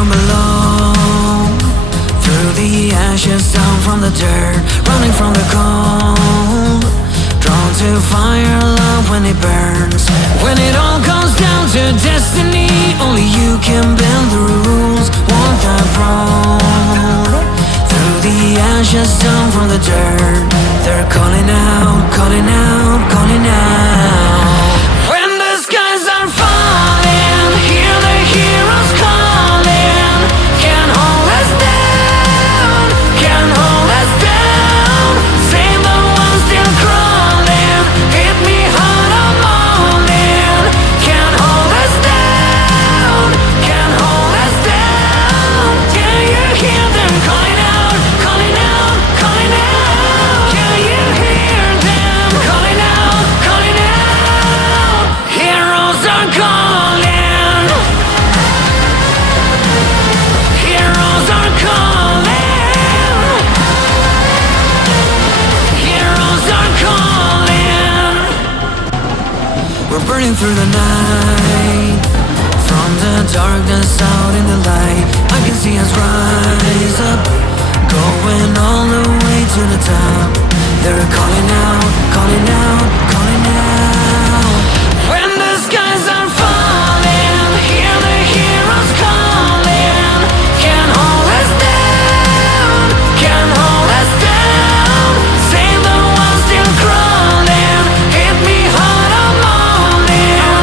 from below, through the ashes, down from the dirt, running from the cold, drawn to fire, love when it burns. When it all comes down to destiny, only you can bend the rules. Walk that road, through the ashes, down from the dirt. They're calling out, calling out, calling out. When the skies are falling, hear the heroes calling. Can't hold us down, can't hold us down. Save the ones still crawling. Hit me hard, I'm all in. Can't hold us down, can't hold us down. Can you hear them calling out, calling out, calling out? Can you hear them calling out, calling out? Heroes are calling. Heroes are calling. Heroes are calling. We're burning through the night, from the darkness out in the light. I can see us rise up, going all the way to the top. They're calling out, calling out, calling out. When the skies are falling, hear the heroes calling. Can't hold us down, can't hold us down. Save the ones still crawling. Hit me hard, I'm all in.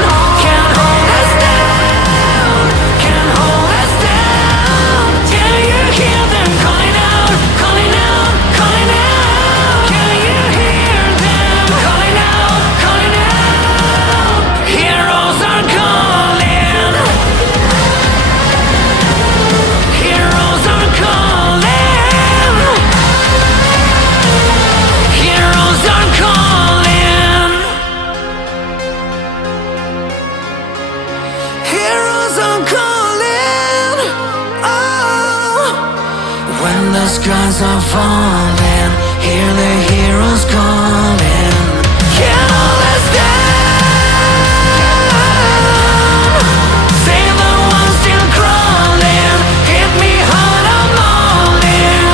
Can't hold us down, can't hold us down. Can you hear them calling out, calling out, calling out? Can you hear them calling out, calling out? Heroes are calling. Heroes are calling. Heroes are calling. Heroes are calling. Oh, when the skies are falling, hear the heroes calling. Can't hold us down. Save the ones still crawling. Hit me hard, I'm all in.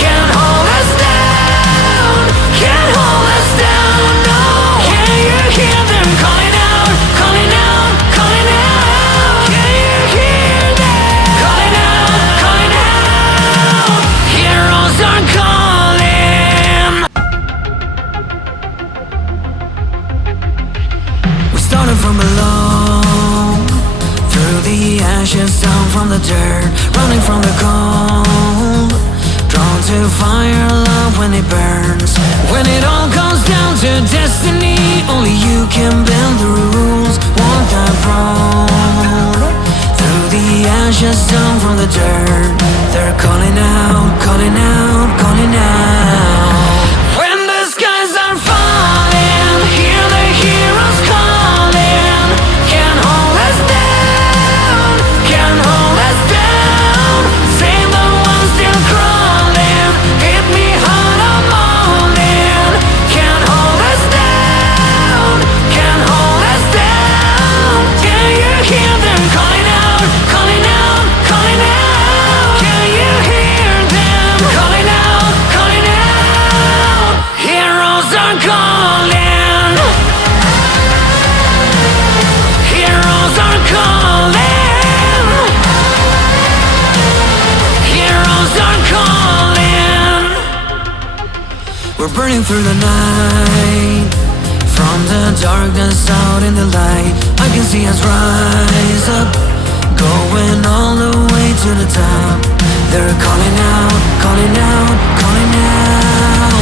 Can't hold us down, can't hold us down, no. Can you hear them calling out, calling out, calling out? Can you hear them calling out, calling out? Heroes are calling. We started from below, through the ashes, down from the dirt, running from the cold, drawn to fire, love when it burns. When it all comes down to destiny, only you can bend the rules. Walk that road, through the ashes, down from the dirt. They're calling out, calling out, calling out. When the skies are falling, hear the heroes calling. Can't hold us down, can't hold us down. Save the ones still crawling. Hit me hard, I'm all in. Can't hold us down, can't hold us down. Can you hear them calling out, calling out, calling out? Can you hear them calling out, calling out? Heroes are calling. Heroes are calling. Heroes are calling. We're burning through the night, from the darkness out in the light. I can see us rise up, going all the way to the top. They're calling out, calling out, calling out.